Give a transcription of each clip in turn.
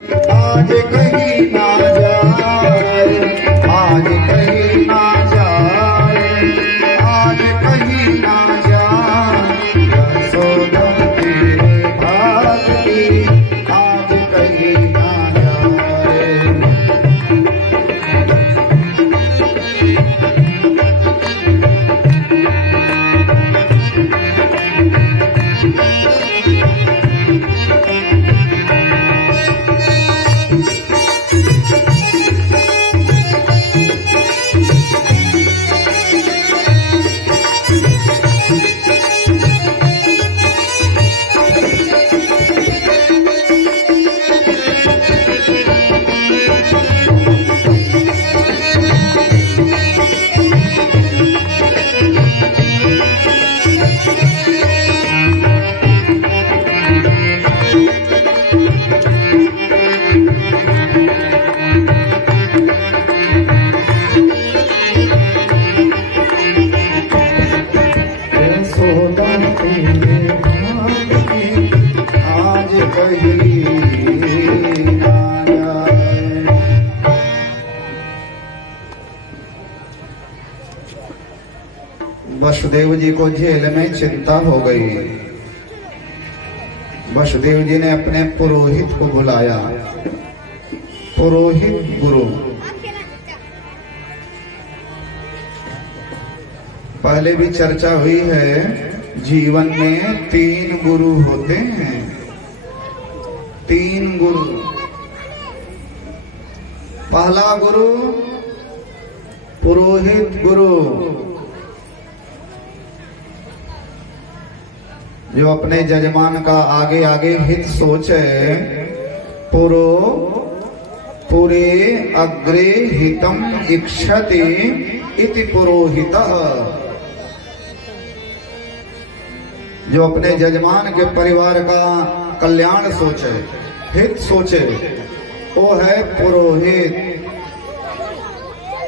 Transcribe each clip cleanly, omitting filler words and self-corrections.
आज कहीं ना जाए, आज कहीं ना जाए, आज कहीं ना जाए, यशोदा तेरे भाग की, आज कहीं ना जाए। वसुदेव जी को जेल में चिंता हो गई। वसुदेव जी ने अपने पुरोहित को बुलाया। पुरोहित गुरु, पहले भी चर्चा हुई है, जीवन में 3 गुरु होते हैं। 3 गुरु। पहला गुरु पुरोहित गुरु, जो अपने जजमान का आगे आगे हित सोचे। पुरे अग्रे हितम इक्षति इति पुरोहितः, जो अपने जजमान के परिवार का कल्याण सोचे, हित सोचे, वो है पुरोहित।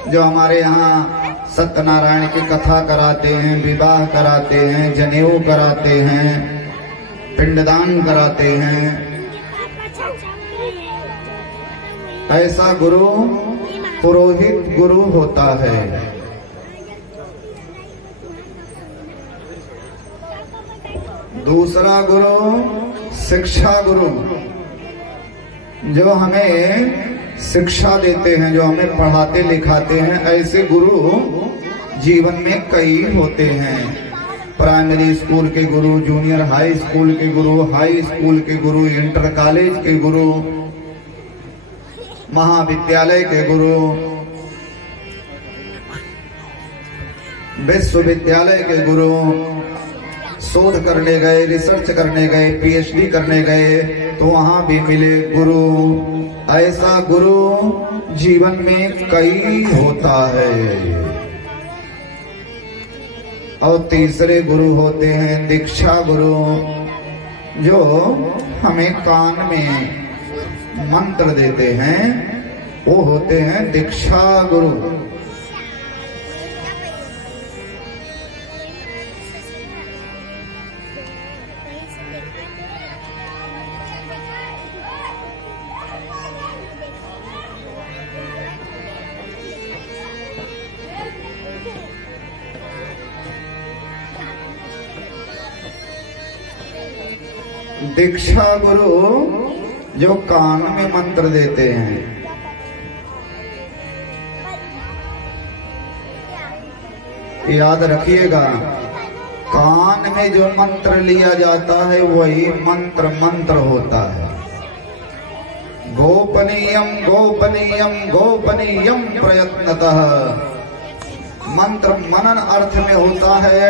जो हमारे यहाँ सत्यनारायण की कथा कराते हैं, विवाह कराते हैं, जनेऊ कराते हैं, पिंडदान कराते हैं, ऐसा गुरु पुरोहित गुरु होता है। दूसरा गुरु शिक्षा गुरु, जो हमें शिक्षा देते हैं, जो हमें पढ़ाते लिखाते हैं। ऐसे गुरु जीवन में कई होते हैं। प्राइमरी स्कूल के गुरु, जूनियर हाई स्कूल के गुरु, हाई स्कूल के गुरु, इंटर कॉलेज के गुरु, महाविद्यालय के गुरु, विश्वविद्यालय के गुरु, शोध करने गए, रिसर्च करने गए, पीएचडी करने गए तो वहां भी मिले गुरु। ऐसा गुरु जीवन में कई होता है। और तीसरे गुरु होते हैं दीक्षा गुरु, जो हमें कान में मंत्र देते हैं। वो होते हैं दीक्षा गुरु। दीक्षा गुरु जो कान में मंत्र देते हैं। याद रखिएगा, कान में जो मंत्र लिया जाता है वही मंत्र होता है। गोपनीयम गोपनीयम गोपनीयम प्रयत्नतः। मंत्र मनन अर्थ में होता है।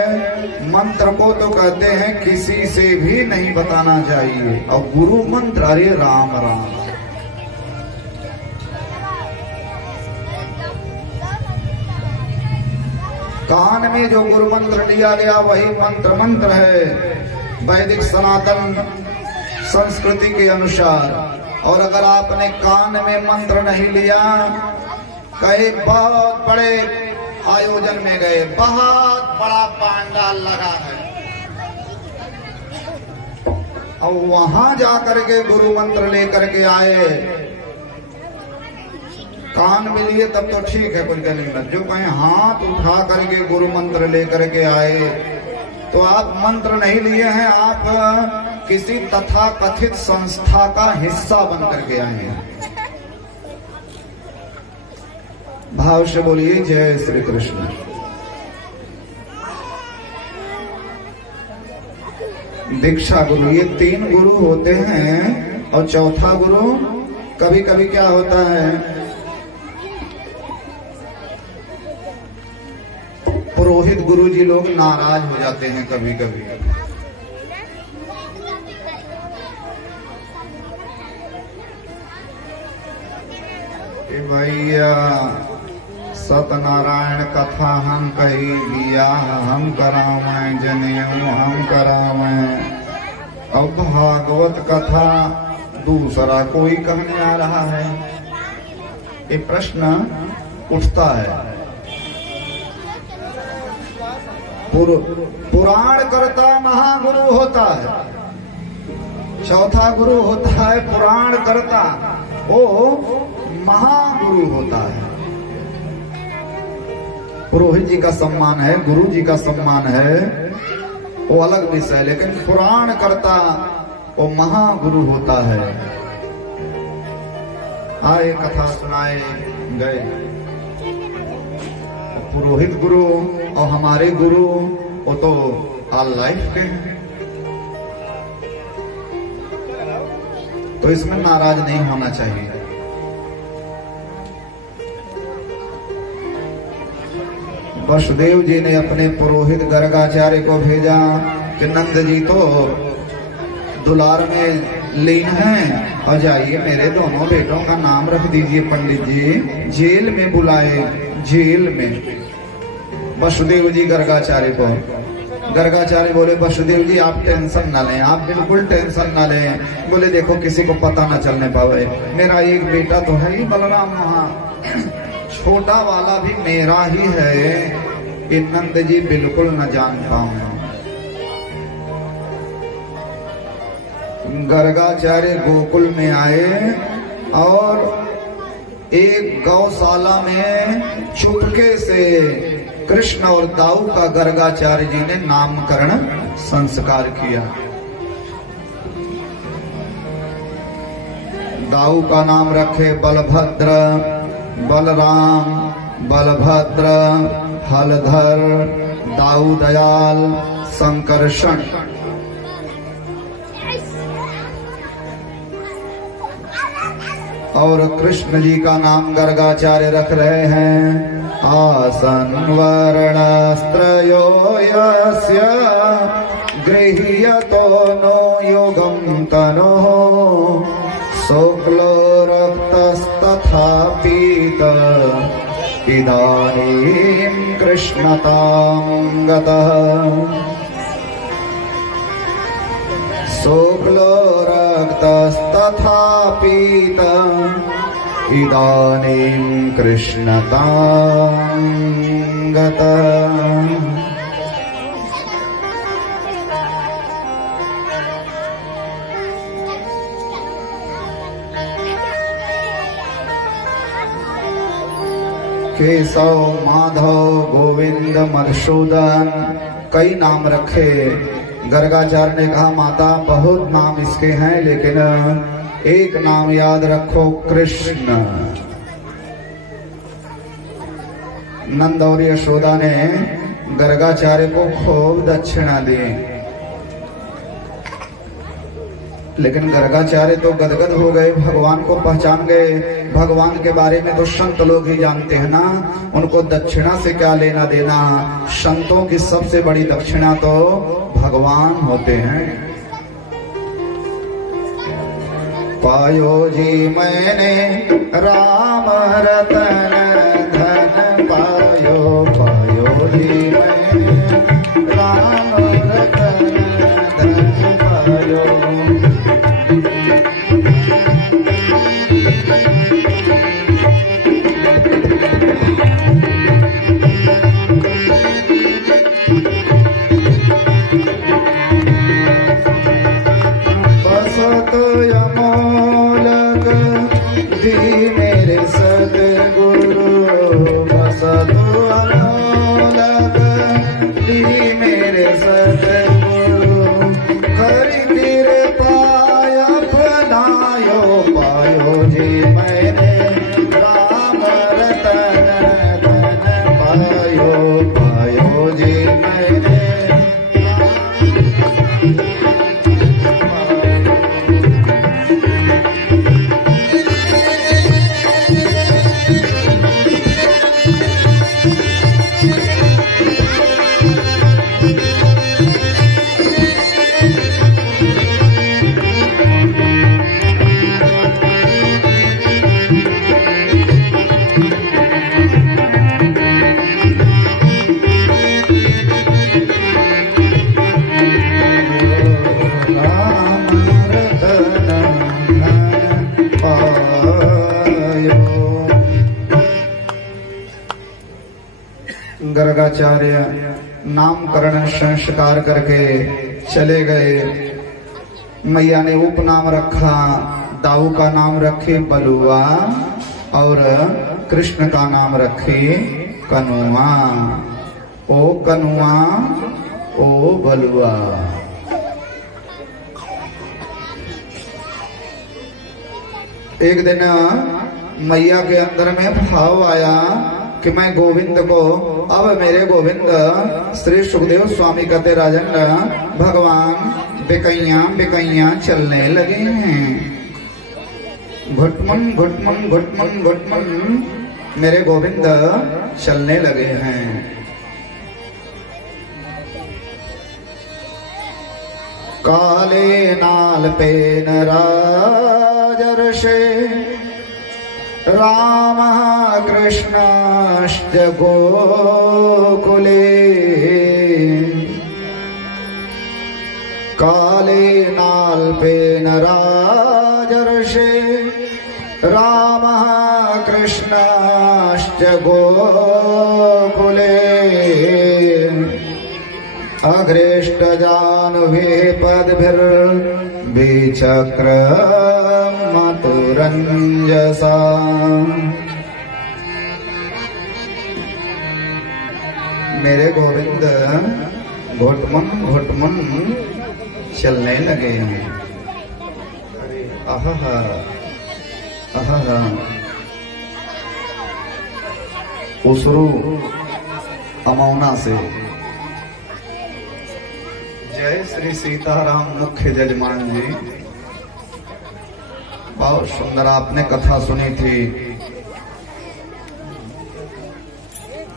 मंत्र को तो कहते हैं किसी से भी नहीं बताना चाहिए। और गुरु मंत्र, अरे राम राम। कान में जो गुरु मंत्र लिया गया वही मंत्र है, वैदिक सनातन संस्कृति के अनुसार। और अगर आपने कान में मंत्र नहीं लिया, कहीं बहुत बड़े आयोजन में गए, बहुत बड़ा पंडाल लगा है, और वहां जाकर के गुरु मंत्र लेकर के आए, कान में लिए तब तो ठीक है, कोई गली में जो कहीं हाथ उठा करके गुरु मंत्र लेकर के आए तो आप मंत्र नहीं लिए हैं, आप किसी तथाकथित संस्था का हिस्सा बन करके आए हैं। भाव से बोलिए जय श्री कृष्ण। दीक्षा गुरु, ये 3 गुरु होते हैं और चौथा गुरु कभी कभी क्या होता है, पुरोहित गुरु जी लोग नाराज हो जाते हैं कभी कभी। भैया सत्यनारायण कथा हम कही दिया, हम करावें जनेऊ हम करावें, अब भागवत कथा दूसरा कोई कहने आ रहा है। ये प्रश्न उठता है। पुराण करता महागुरु होता है, चौथा गुरु होता है पुराण करता, वो महागुरु होता है। पुरोहित जी का सम्मान है, गुरु जी का सम्मान है, वो अलग विषय है, लेकिन पुराण करता वो महागुरु होता है। आए कथा सुनाए गए, पुरोहित गुरु और हमारे गुरु वो तो ऑल लाइफ के हैं, तो इसमें नाराज नहीं होना चाहिए। वसुदेव जी ने अपने पुरोहित गर्गाचार्य को भेजा कि नंद जी तो दुलार में लीन हैं और जाइए मेरे दोनों बेटों का नाम रख दीजिए पंडित जी। जेल में बुलाए, जेल में वसुदेव जी गर्गाचार्य को। गर्गाचार्य बोले वसुदेव जी आप टेंशन ना लें, आप बिल्कुल टेंशन ना लें। बोले देखो किसी को पता ना चलने पावे, मेरा एक बेटा तो है ही बलराम, वहां छोटा वाला भी मेरा ही है, ये नंद जी बिल्कुल न जानता हूं। गर्गाचार्य गोकुल में आए और एक गौशाला में चुपके से कृष्ण और दाऊ का गर्गाचार्य जी ने नामकरण संस्कार किया। दाऊ का नाम रखे बलभद्र, बलराम, बलभद्र, हलधर, दाऊ दयाल, संकर्षण। और कृष्ण जी का नाम गर्गाचार्य रख रहे हैं आसन वर्णस्त्रयो यस्य गृह्यतो नो योगं तनोः शुक्लो रक्तस्तथा पीत इदानीं कृष्णतां गतः। शुक्लो रक्तस्तथा पीत इदानीं कृष्णतां गतः। केशव, माधव, गोविंद, मधुसूदन, कई नाम रखे। गर्गाचार्य ने कहा माता बहुत नाम इसके हैं, लेकिन एक नाम याद रखो, कृष्ण। नंद और यशोदा ने गर्गाचार्य को खूब दक्षिणा दी, लेकिन गर्गाचार्य तो गदगद हो गए, भगवान को पहचान गए। भगवान के बारे में तो संत लोग ही जानते हैं ना, उनको दक्षिणा से क्या लेना देना। संतों की सबसे बड़ी दक्षिणा तो भगवान होते हैं। पायो जी मैंने राम रतन धन पायो, पायो जी मैंने राम रतन धन पायो। दी मेरे सतगुरु बस तू अमोलक दी मेरे सतगुरु हरि तेरे पाय अपनायो पायो जी मैंने राम रतन धन पायो पायो जी मैंने गर्गाचार्य नामकरण संस्कार करके चले गए। मैया ने उपनाम रखा, दाऊ का नाम रखे बलुआ और कृष्ण का नाम रखे कनुआ। ओ कनुआ ओ बलुआ। एक दिन मैया के अंदर में भाव आया कि मैं गोविंद को, अब मेरे गोविंद श्री सुखदेव स्वामी कहते राजन भगवान बेकैया बेकैया चलने लगे हैं। घुटमन घुटमन घुटमन घुटमन मेरे गोविंद चलने लगे हैं। काले नाल पे राजर्षे राम कृष्णाश्च गोकुले। काले नाल्पेन राजर्षे राम कृष्णाश्च गोकुले। अग्रेष्ट जाह्नवी पद्भिर्विचक्र मतुरंजसा। मेरे गोविंद घुटमन घुटमन चलने लगे हैं। आहा आहा उसरू अमौना से। जय श्री सीताराम मुख्य जजमान जी। बहुत सुंदर आपने कथा सुनी थी।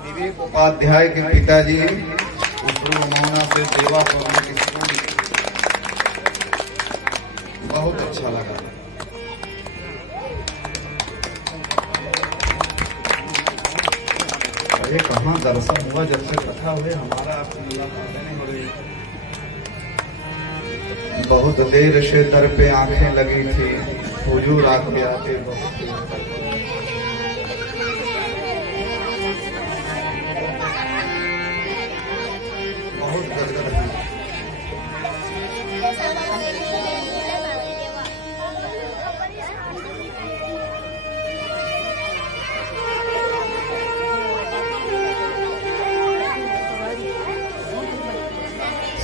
विवेक उपाध्याय के पिताजी उसरू अमौना से सेवा करने की सुनी, बहुत अच्छा लगा। अरे कहाँ दर्शन हुआ जब से कथा हुए, हमारा आपसे मुलाकात नहीं हो रही। बहुत देर से दर पे आंखें लगी थी, हुजूर आके आके बहुत गदगद है।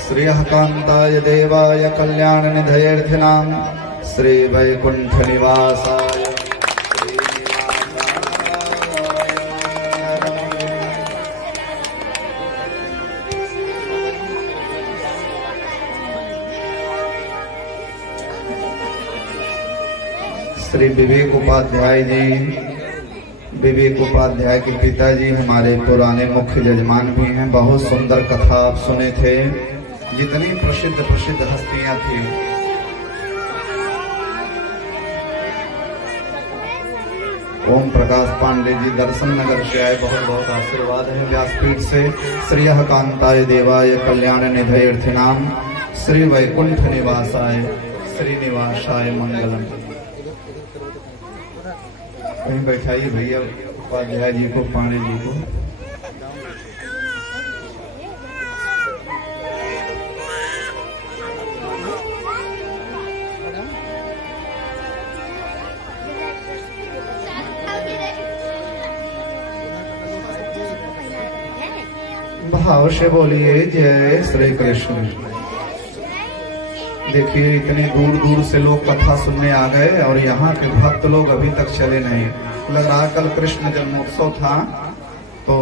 श्रीहकान्ताय देवाय कल्याण निधयेऽर्थिनां श्री वैकुंठ निवासाय श्री विवेक उपाध्याय जी। विवेक उपाध्याय के पिताजी हमारे पुराने मुख्य जजमान भी हैं। बहुत सुंदर कथा आप सुने थे। जितनी प्रसिद्ध प्रसिद्ध हस्तियां थी, ओम प्रकाश पांडे जी दर्शन नगर से आए, बहुत बहुत आशीर्वाद है व्यासपीठ से। श्री हकान्ताय देवाय कल्याण निधयेऽर्थिनां श्री वैकुंठ निवासाय श्रीनिवासाय मंगलम। कहीं बैठाइए भैया उपाध्याय जी को, पांडे जी को। भाव से बोलिए जय श्री कृष्ण। देखिए इतने दूर दूर से लोग कथा सुनने आ गए और यहाँ के भक्त लोग अभी तक चले नहीं। लग रहा कल कृष्ण जन्मोत्सव था तो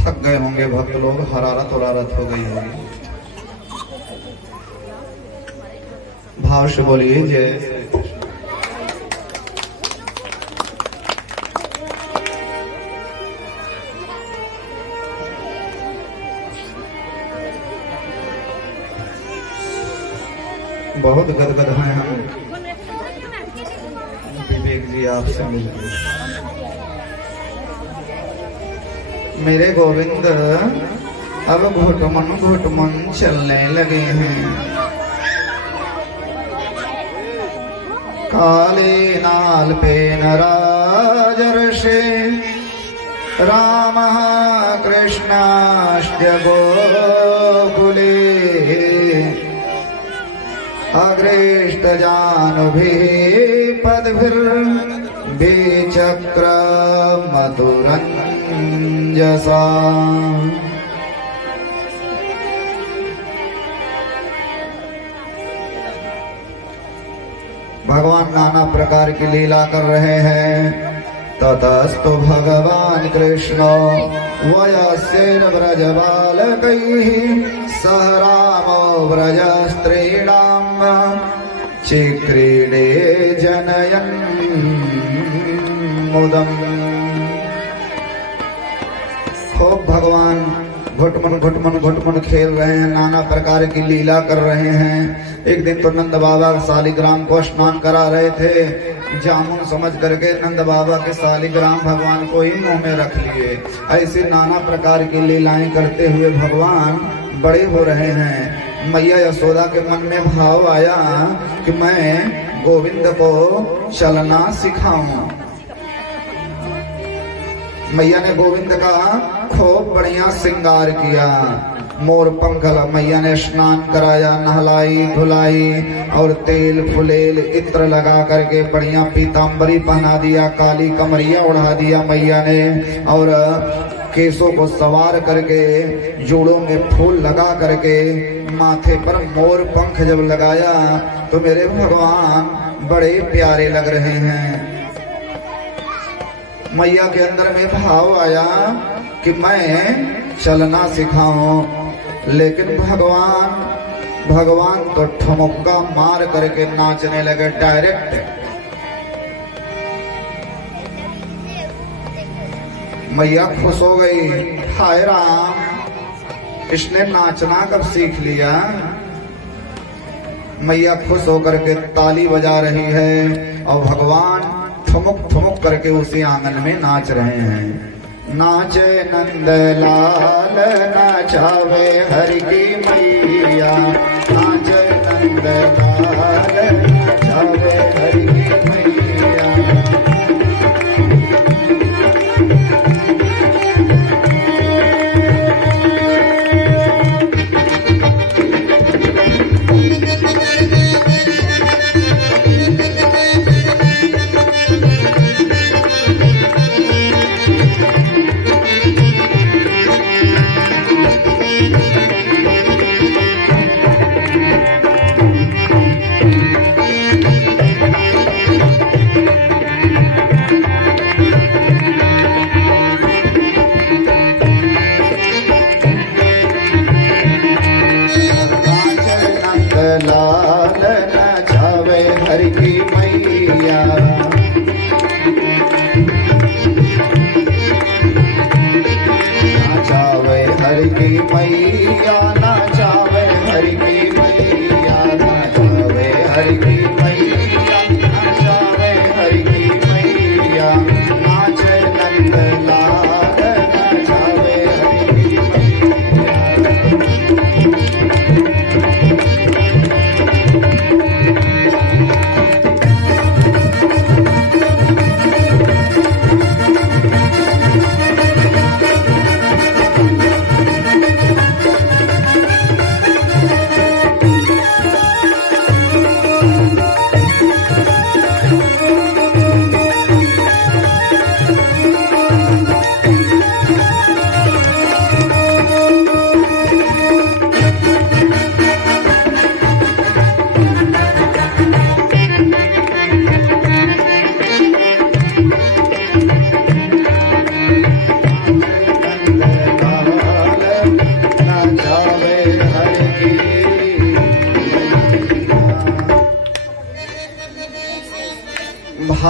थक गए होंगे भक्त लोग, हरारत उरारत हो गई होगी। भाव से बोलिए जय। बहुत गदगद हैं हम। विवेक जी आपसे मिलते मेरे गोविंद अब घुटमन चलने लगे हैं। काले नाल पे नराजर्षे राम कृष्णाष्ट गोकुले अग्रेष्ट जानुभि पदभिर्विचक्र मधुरंजसा। भगवान नाना प्रकार की लीला कर रहे हैं। ततस्तु भगवान कृष्ण वयस्यैर् व्रजबालकैः सह रामो व्रजस्त्रीणाम् चिक्रीडे जनयन् मुदम्। खूब भगवान घुटमन खेल रहे हैं, नाना प्रकार की लीला कर रहे हैं। एक दिन तो नंद बाबा शालिग्राम को स्नान करा रहे थे। जामुन समझ करके नंद बाबा के शालिग्राम भगवान को ही मुंह में रख लिए। ऐसी नाना प्रकार की लीलाएं करते हुए भगवान बड़े हो रहे हैं। मैया यशोदा के मन में भाव आया कि मैं गोविंद को चलना सिखाऊं। मैया ने गोविंद का खूब बढ़िया श्रृंगार किया। मोर पंखल मैया ने स्नान कराया, नहलाई धुलाई और तेल फुलेल इत्र लगा करके बढ़िया पीताम्बरी पहना दिया, काली कमरिया उड़ा दिया मैया ने और केसों को सवार करके जोड़ों में फूल लगा करके माथे पर मोर पंख जब लगाया तो मेरे भगवान बड़े प्यारे लग रहे हैं। मैया के अंदर में भाव आया कि मैं चलना सिखाऊं, लेकिन भगवान तो ठुमका मार करके नाचने लगे डायरेक्ट। मैया खुश हो गई, हाय राम इसने नाचना कब सीख लिया। मैया खुश होकर के ताली बजा रही है और भगवान ठुमुक करके उसी आंगन में नाच रहे हैं। नाचे नंद लाल नाचावे हरि की मैया, नाचे नंद लाल नाचावे हरि की मैया।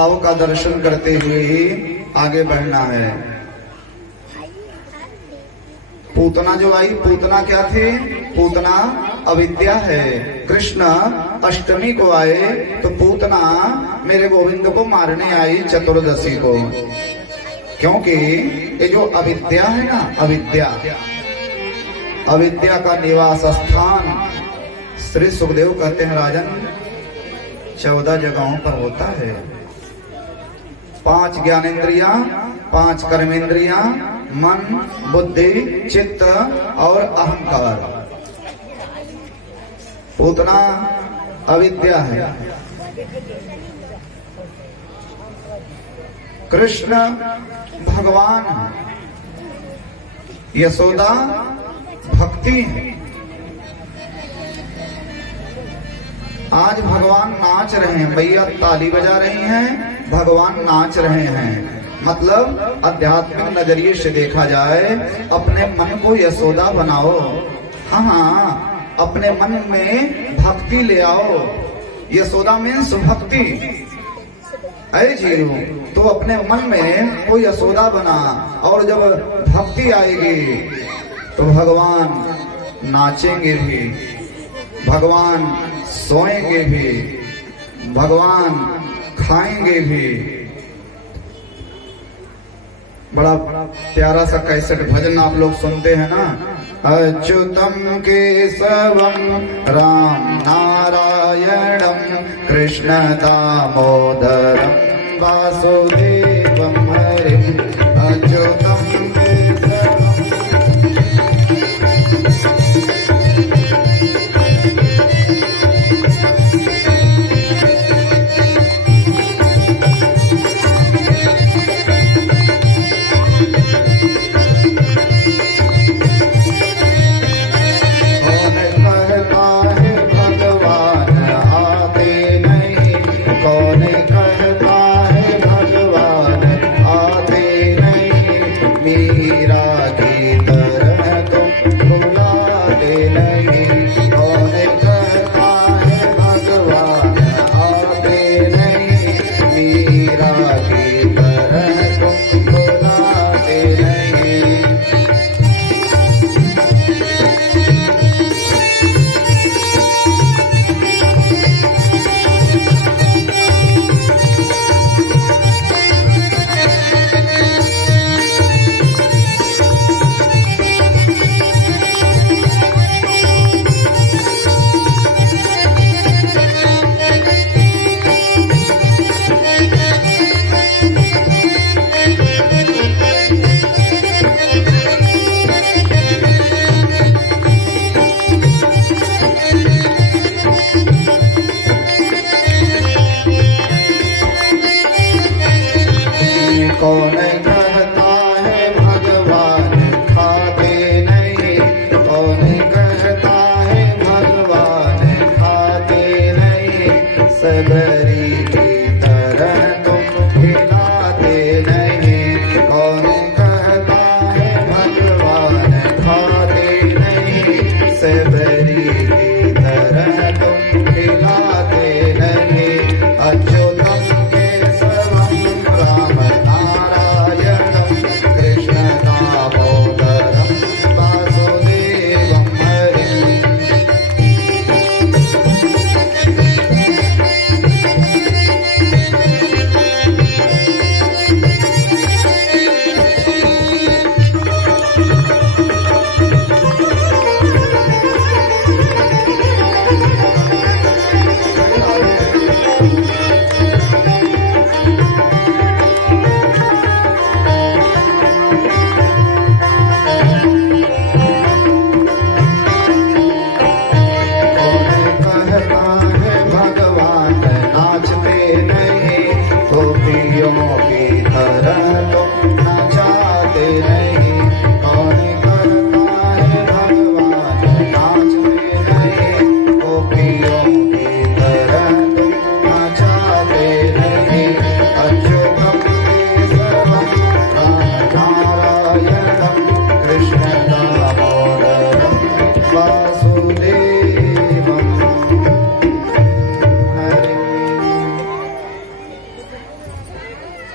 भाव का दर्शन करते हुए ही आगे बढ़ना है। पूतना जो आई, पूतना क्या थी? पूतना अविद्या है। कृष्ण अष्टमी को आए तो पूतना मेरे गोविंद को मारने आई चतुर्दशी को, क्योंकि ये जो अविद्या है ना, अविद्या का निवास स्थान श्री सुखदेव कहते हैं राजन 14 जगहों पर होता है। 5 ज्ञानेन्द्रिया, 5 कर्मेंद्रिया, मन, बुद्धि, चित्त और अहंकार। पूतना अविद्या है। कृष्ण भगवान, यशोदा भक्ति है। आज भगवान नाच रहे हैं, भैया ताली बजा रही हैं, भगवान नाच रहे हैं। मतलब आध्यात्मिक नजरिए से देखा जाए, अपने मन को यशोदा बनाओ। हाँ, अपने मन में भक्ति ले आओ। यशोदा मीन्स भक्ति। अरे जीव, तो अपने मन में वो यशोदा बना, और जब भक्ति आएगी तो भगवान नाचेंगे भी, भगवान सोएंगे भी, भगवान खाएंगे भी। बड़ा प्यारा सा कैसेट भजन आप लोग सुनते हैं ना, अच्युतम केशवम राम नारायणम कृष्ण दामोदरम वासुदेवम हरिम। अच्युतम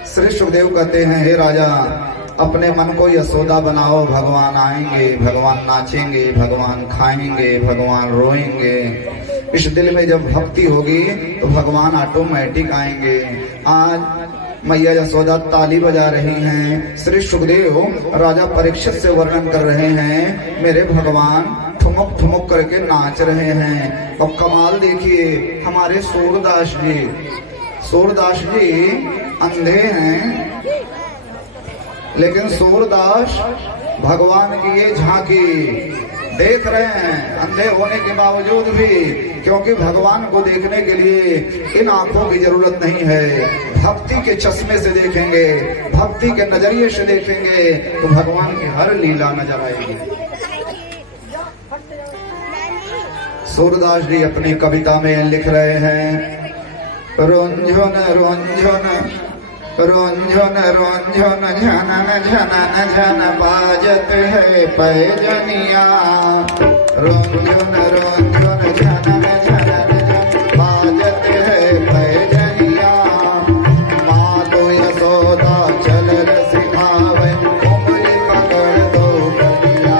श्री सुखदेव कहते हैं, हे राजा, अपने मन को यशोदा बनाओ, भगवान आएंगे, भगवान नाचेंगे, भगवान खाएंगे, भगवान रोएंगे। इस दिल में जब भक्ति होगी तो भगवान ऑटोमेटिक आएंगे। आज मैया यशोदा ताली बजा रही हैं, श्री सुखदेव राजा परीक्षित से वर्णन कर रहे हैं, मेरे भगवान ठुमक ठुमक करके नाच रहे हैं। और कमाल देखिए, हमारे सूरदास जी अंधे हैं, लेकिन सूरदास भगवान की ये झांकी देख रहे हैं, अंधे होने के बावजूद भी, क्योंकि भगवान को देखने के लिए इन आंखों की जरूरत नहीं है। भक्ति के चश्मे से देखेंगे, भक्ति के नजरिए से देखेंगे तो भगवान की हर लीला नजर आएगी। सूरदास जी अपनी कविता में लिख रहे हैं, रोंझन रोंझन रोंझन रोंझन झनन झनन झन बाजत है पैजनिया, रोंझन रोंझन झनन झनन झन बाजत है पैजनिया। माँ तो यशोदा चलल सिखावे, उंगली पकड़ दो कनिया,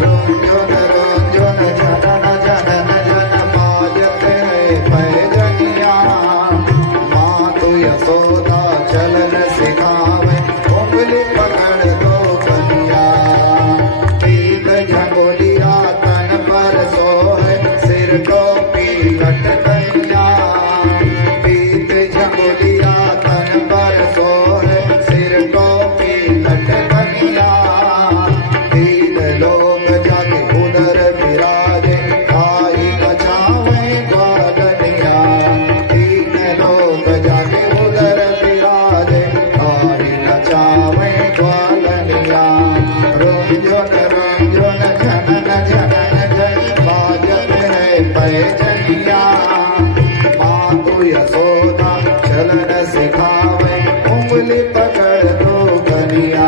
रोंझन रोंझन झनन झनन झन बाजत है पैजनिया। माँ तो यशोदा चलन सिखावे, उंगली पकड़ दो कनिया। पीत झंगोलिया तन पर सोहे, सिर टोपी लटकैया। पीत झंगोलिया तन पर सोहे, सिर टोपी लटकैया। तीन लोग जाके उधर विराजे, आई बचावे ग्वालनिया। तीन लोग जाके उधर विराजे, आई नचावे ग्वालनिया। रोंझन रोंझन झनन झनन झन बाजत है पैजनिया। माँ तो यशोदा चलन सिखावे, उंगली पकड़ दो कनिया।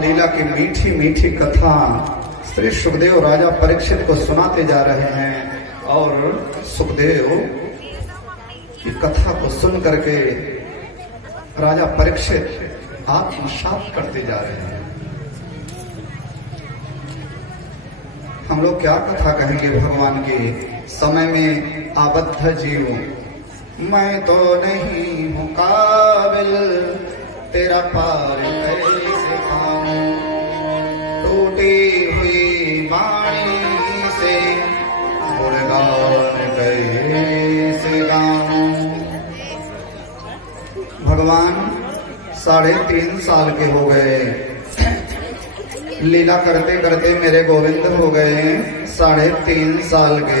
लीला की मीठी मीठी कथा श्री सुखदेव राजा परीक्षित को सुनाते जा रहे हैं। और सुखदेव की कथा को सुन करके राजा परीक्षित आत्मसात करते जा रहे हैं। हम लोग क्या कथा कहेंगे भगवान की, समय में आबद्ध जीव। मैं तो नहीं हूं काबिल, तेरा पार कैसे पाऊं। टूटी हुई वाणी से गुणगान कैसे गाऊं। भगवान 3.5 साल के हो गए, लीला करते करते मेरे गोविंद हो गए 3.5 साल के।